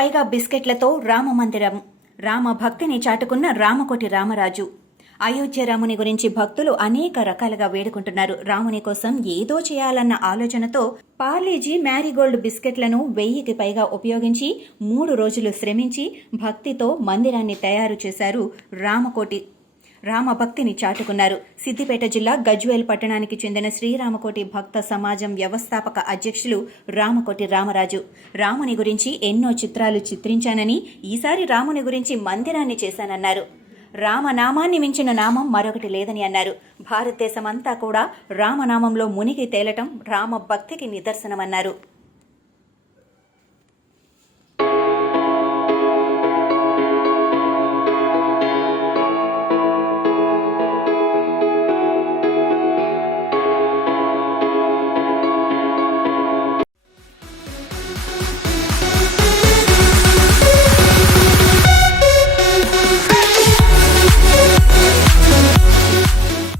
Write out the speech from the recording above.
పైగా బిస్కెట్లతో రామమందిరం, రామ భక్తిని చాటుకున్న రామకోటి రామరాజు. అయోధ్య రాముని గురించి భక్తులు అనేక రకాలుగా వేడుకుంటున్నారు. రాముని కోసం ఏదో చేయాలన్న ఆలోచనతో పార్లేజీ మ్యారీగోల్డ్ బిస్కెట్లను 1000కి పైగా ఉపయోగించి 3 రోజులు శ్రమించి భక్తితో మందిరాన్ని తయారు చేశారు. రామకోటి రామభక్తిని చాటుకున్నారు. సిద్దిపేట జిల్లా గజ్వేల్ పట్టణానికి చెందిన శ్రీరామకోటి భక్త సమాజం వ్యవస్థాపక అధ్యక్షులు రామకోటి రామరాజు. రాముని గురించి ఎన్నో చిత్రాలు చిత్రించానని, ఈసారి రాముని గురించి మందిరాన్ని చేశానన్నారు. రామనామాన్ని మించిన నామం మరొకటి లేదని అన్నారు. భారతదేశమంతా కూడా రామనామంలో మునిగి తేలటం రామ భక్తికి నిదర్శనమన్నారు.